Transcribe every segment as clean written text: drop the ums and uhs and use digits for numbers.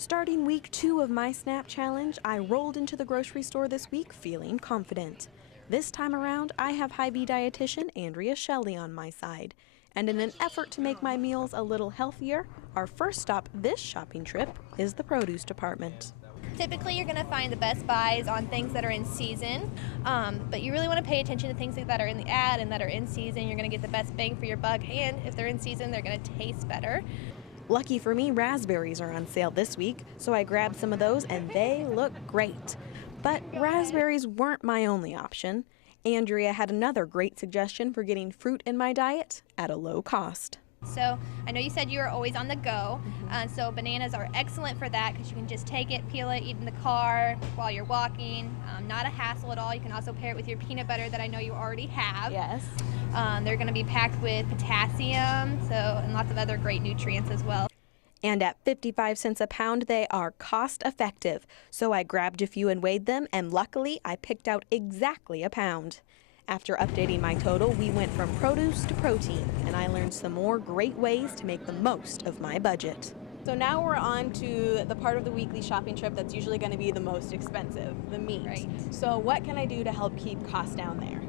Starting week 2 of my SNAP challenge, I rolled into the grocery store this week feeling confident. This time around, I have Hy-vee Dietitian Andrea Shelley on my side. And in an effort to make my meals a little healthier, our first stop this shopping trip is the produce department. Typically, you're going to find the best buys on things that are in season, but you really want to pay attention to things that are in the ad and that are in season. You're going to get the best bang for your buck, and if they're in season, they're going to taste better. Lucky for me, raspberries are on sale this week, so I grabbed some of those and they look great. But raspberries weren't my only option. Andrea had another great suggestion for getting fruit in my diet at a low cost. So I know you said you were always on the go, so bananas are excellent for that because you can just take it, peel it, eat in the car while you're walking. Not a hassle at all. You can also pair it with your peanut butter that I know you already have. Yes. They're going to be packed with potassium, and lots of other great nutrients as well. And at 55 cents a pound, they are cost effective. So I grabbed a few and weighed them, and luckily I picked out exactly a pound. After updating my total, we went from produce to protein, and I learned some more great ways to make the most of my budget. So now we're on to the part of the weekly shopping trip that's usually going to be the most expensive, the meat. Right. So what can I do to help keep costs down there?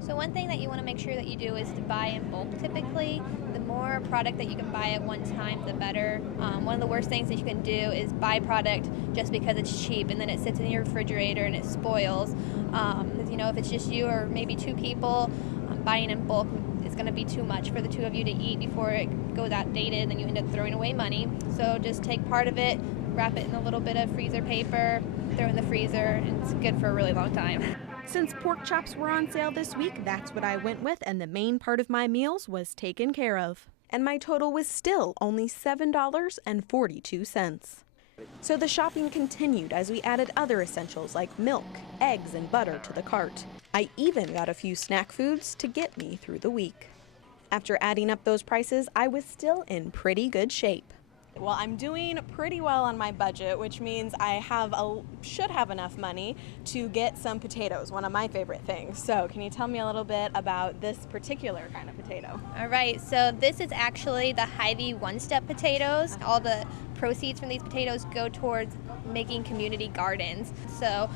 So one thing that you want to make sure that you do is to buy in bulk typically. The more product that you can buy at one time, the better. One of the worst things that you can do is buy product just because it's cheap and then it sits in your refrigerator and it spoils. Because, if it's just you or maybe two people, buying in bulk is going to be too much for the two of you to eat before it goes outdated and then you end up throwing away money. So just take part of it, wrap it in a little bit of freezer paper, throw it in the freezer, and it's good for a really long time. Since pork chops were on sale this week, that's what I went with, and the main part of my meals was taken care of. And my total was still only $7.42. So the shopping continued as we added other essentials like milk, eggs, and butter to the cart. I even got a few snack foods to get me through the week. After adding up those prices, I was still in pretty good shape. Well, I'm doing pretty well on my budget, which means I should have enough money to get some potatoes, one of my favorite things. So can you tell me a little bit about this particular kind of potato? All right, so this is actually the Hy-vee one-step potatoes. All the proceeds from these potatoes go towards making community gardens. So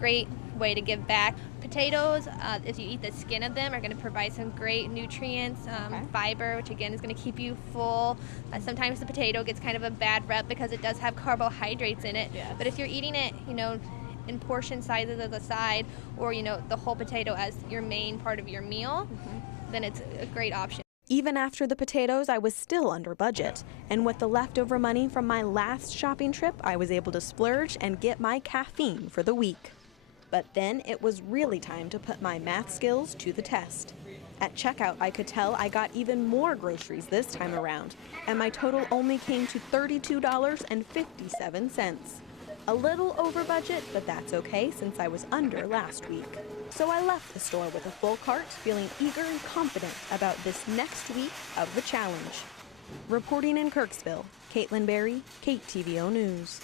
great way to give back. Potatoes, if you eat the skin of them, are going to provide some great nutrients, fiber, which again is going to keep you full. Sometimes the potato gets kind of a bad rep because it does have carbohydrates in it. Yes. But if you're eating it, in portion sizes of the side, or the whole potato as your main part of your meal, then it's a great option. Even after the potatoes, I was still under budget. And with the leftover money from my last shopping trip, I was able to splurge and get my caffeine for the week. But then it was really time to put my math skills to the test. At checkout, I could tell I got even more groceries this time around, and my total only came to $32.57. A little over budget, but that's okay since I was under last week. So I left the store with a full cart, feeling eager and confident about this next week of the challenge. Reporting in Kirksville, Kaitlin Berry, KTVO News.